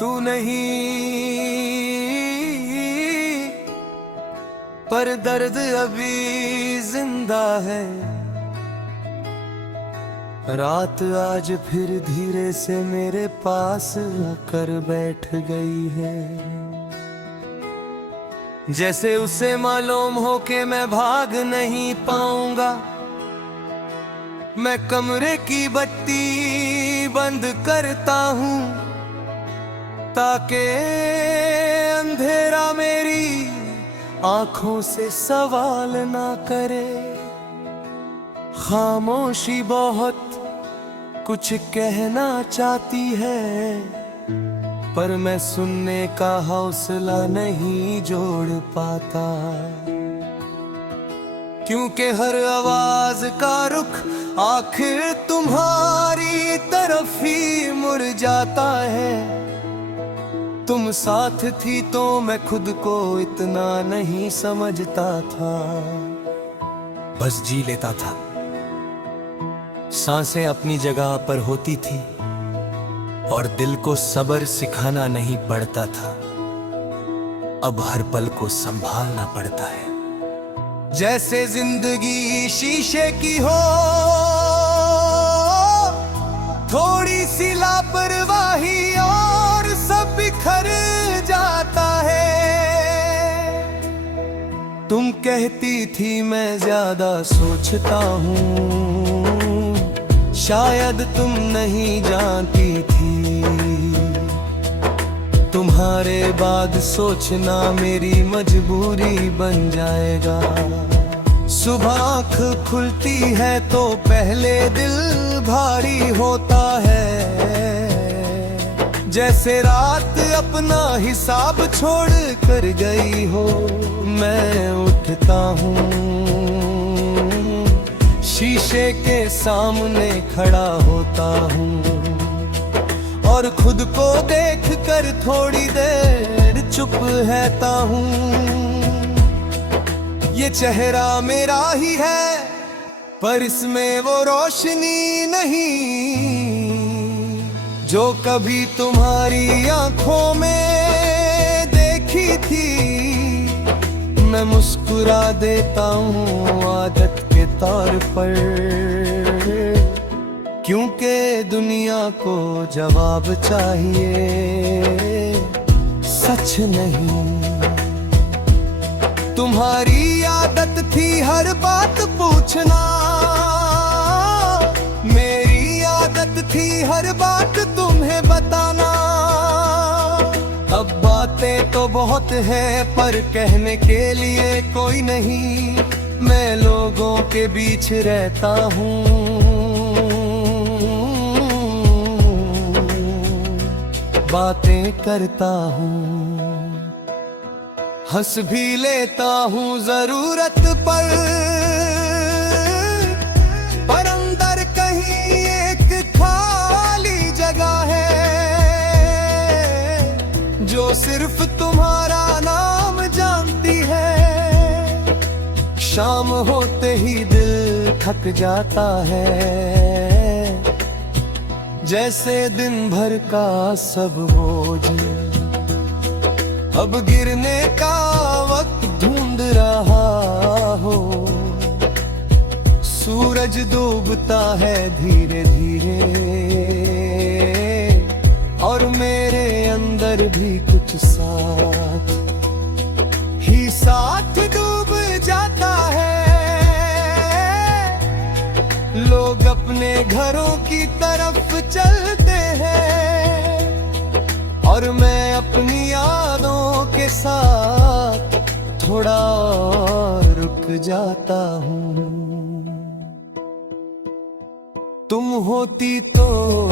तू नहीं, पर दर्द अभी जिंदा है। रात आज फिर धीरे से मेरे पास आकर बैठ गई है, जैसे उसे मालूम हो कि मैं भाग नहीं पाऊंगा। मैं कमरे की बत्ती बंद करता हूँ ताकि अंधेरा मेरी आंखों से सवाल ना करे। खामोशी बहुत कुछ कहना चाहती है, पर मैं सुनने का हौसला नहीं जोड़ पाता, क्योंकि हर आवाज का रुख आखिर तुम्हारी तरफ ही मुड़ जाता है। तुम साथ थी तो मैं खुद को इतना नहीं समझता था, बस जी लेता था। सांसें अपनी जगह पर होती थी और दिल को सब्र सिखाना नहीं पड़ता था। अब हर पल को संभालना पड़ता है, जैसे जिंदगी शीशे की हो। थोड़ी सी लापरवाही और सब बिखर जाता है। तुम कहती थी मैं ज्यादा सोचता हूँ, शायद तुम नहीं जानती थी। तुम्हारे बाद सोचना मेरी मजबूरी बन जाएगा। सुबह आँख खुलती है तो पहले दिल भारी होता है, जैसे रात अपना हिसाब छोड़ कर गई हो। मैं उठता हूँ, शीशे के सामने खड़ा होता हूँ और खुद को देख कर थोड़ी देर चुप रहता हूँ। ये चेहरा मेरा ही है, पर इसमें वो रोशनी नहीं जो कभी तुम्हारी आंखों में देखी थी। मैं मुस्कुरा देता हूँ आदत के तौर पर, क्योंकि दुनिया को जवाब चाहिए, सच नहीं। तुम्हारी आदत थी हर बात पूछना, मेरी आदत थी हर बात तुम्हें बताना। अब बातें तो बहुत है पर कहने के लिए कोई नहीं। मैं लोगों के बीच रहता हूँ, बातें करता हूँ, हंस भी लेता हूँ जरूरत पर अंदर कहीं एक खाली जगह है जो सिर्फ तुम्हारा नाम जानती है। शाम होते ही दिल थक जाता है, जैसे दिन भर का सब बोझ अब गिरने का वक्त ढूंढ रहा हो। सूरज डूबता है धीरे धीरे और मेरे अंदर भी कुछ साथ ही साथ डूब जाता है। लोग अपने घरों की तरफ चलते हैं और मैं अपनी यादों के साथ थोड़ा रुक जाता हूँ। तुम होती तो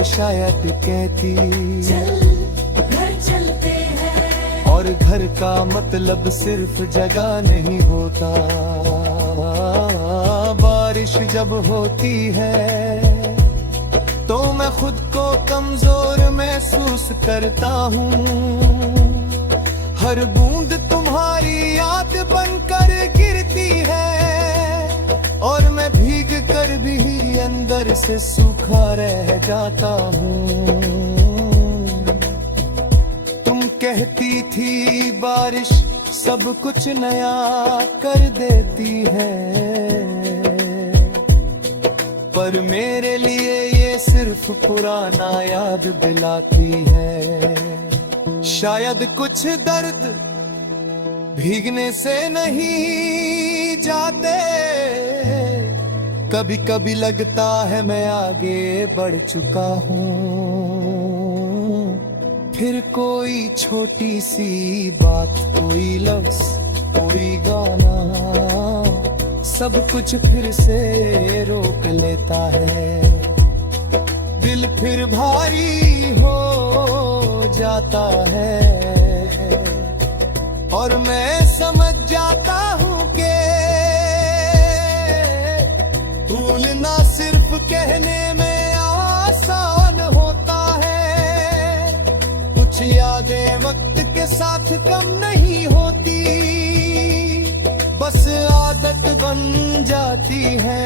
शायद कहती चल घर चलते हैं, और घर का मतलब सिर्फ जगह नहीं होता। बारिश जब होती है तो मैं खुद को कमजोर महसूस करता हूँ। हर बूंद तुम्हारी याद बनकर गिरती है और मैं भीग कर भी अंदर से सूखा रह जाता हूँ। कहती थी बारिश सब कुछ नया कर देती है, पर मेरे लिए ये सिर्फ पुराना याद दिलाती है। शायद कुछ दर्द भीगने से नहीं जाते, कभी कभी लगता है मैं आगे बढ़ चुका हूँ। फिर कोई छोटी सी बात, कोई लफ्ज, कोई गाना, सब कुछ फिर से रोक लेता है। दिल फिर भारी हो जाता है और मैं समझ जाता हूँ कि भूलना सिर्फ कहने में आसान होता है। कुछ यादें वक्त के साथ कम नहीं होती, बस आदत बन जाती है।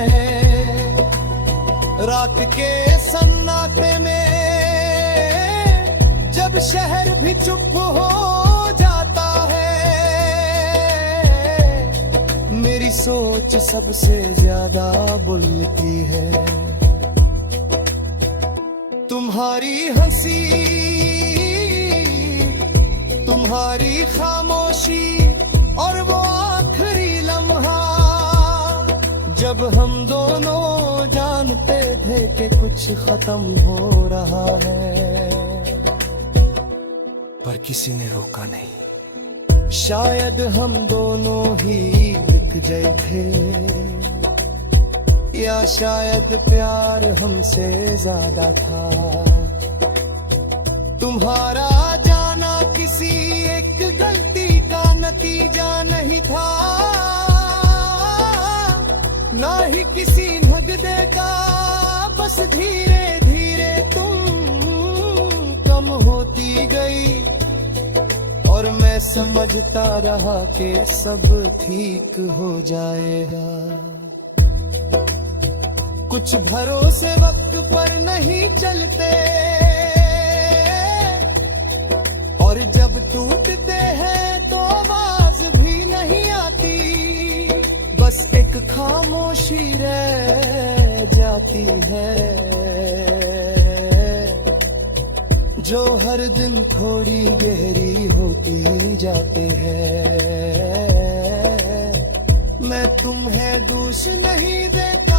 रात के सन्नाटे में जब शहर भी चुप हो जाता है, मेरी सोच सबसे ज्यादा बोलती है। तुम्हारी हंसी, तुम्हारी खामोशी और वो आखिरी लम्हा जब हम दोनों जानते थे कि कुछ खत्म हो रहा है, पर किसी ने रोका नहीं। शायद हम दोनों ही बिक गए थे, या शायद प्यार हमसे ज्यादा था। तुम्हारा जाना किसी एक गलती का नतीजा नहीं था, ना ही किसी झगड़े का, बस धीरे धीरे तुम कम होती गई और मैं समझता रहा कि सब ठीक हो जाएगा। कुछ भरोसे वक्त पर नहीं चलते और जब टूटते हैं तो आवाज भी नहीं आती, बस एक खामोशी रह जाती है जो हर दिन थोड़ी गहरी होती जाती है। मैं तुम्हें दोष नहीं देता,